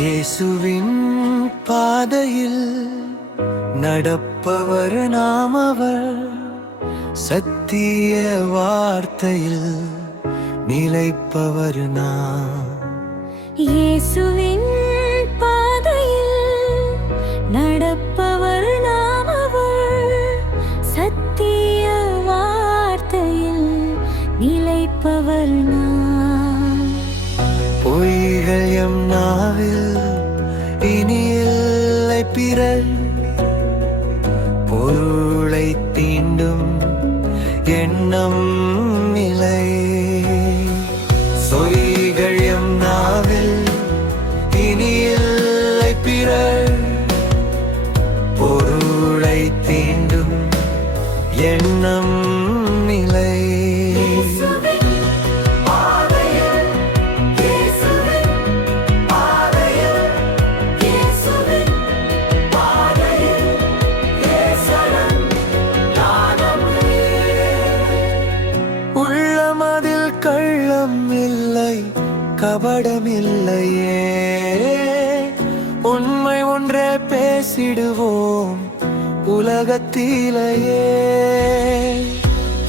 இயேசுவின் பாதையில் நடப்பவர் நாம் அவர். சத்திய வார்த்தையில் நிலைப்பவர் நாம். இயேசுவின் பாதையில் நடப்பவர் வேண்டும். எண்ணம் நிலை சொய்கள் எம் நாவில் இனியில்லை பிறர். பொருளை தீண்டும் எண்ணம் கபடமில்லையே உண்மை ஒன்றே பேசிடுவோம் உலகத்திலேயே.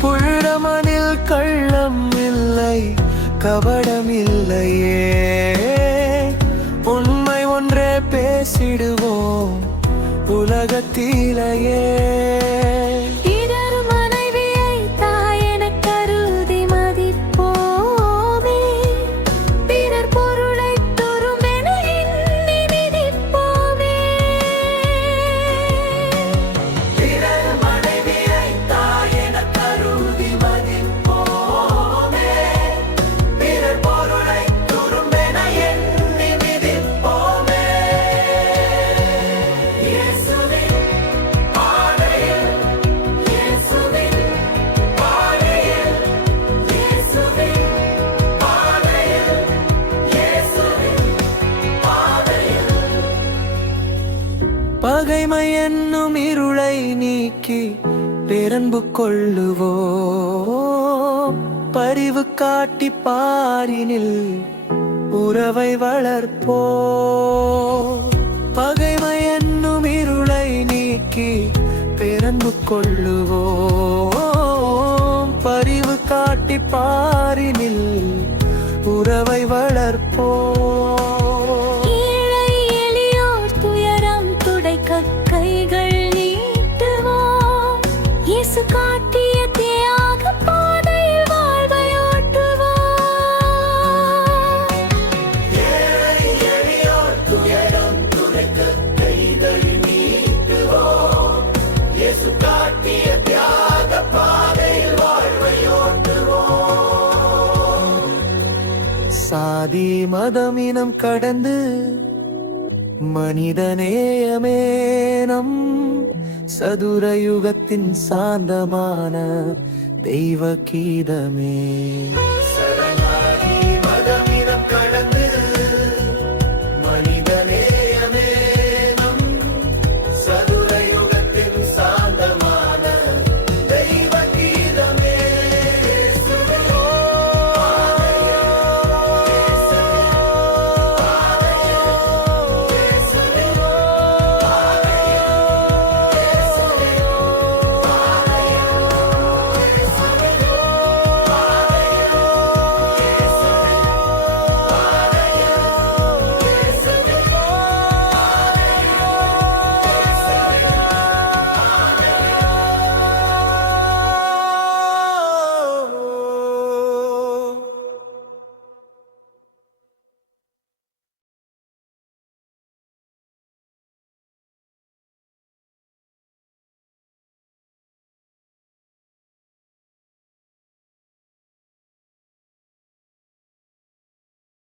புழமனில் கள்ளம் இல்லை கபடம் இல்லையே உண்மை ஒன்றே பேசிடுவோம் உலகத்திலேயே. தீமை என்னும் இருளை நீக்கி பேரன்பு கொள்ளுவோ பரிவு காட்டி பாரினில் உறவை வளர்ப்போ பகைமை என்னும் இருளை நீக்கி பேரன்பு கொள்ளுவோ பரிவு காட்டி பாரினில் உறவை வள சாதி மதம் இனம் கடந்து மனிதநேயமே நம் சதுர யுகத்தின் சாந்தமான தெய்வ கீதமே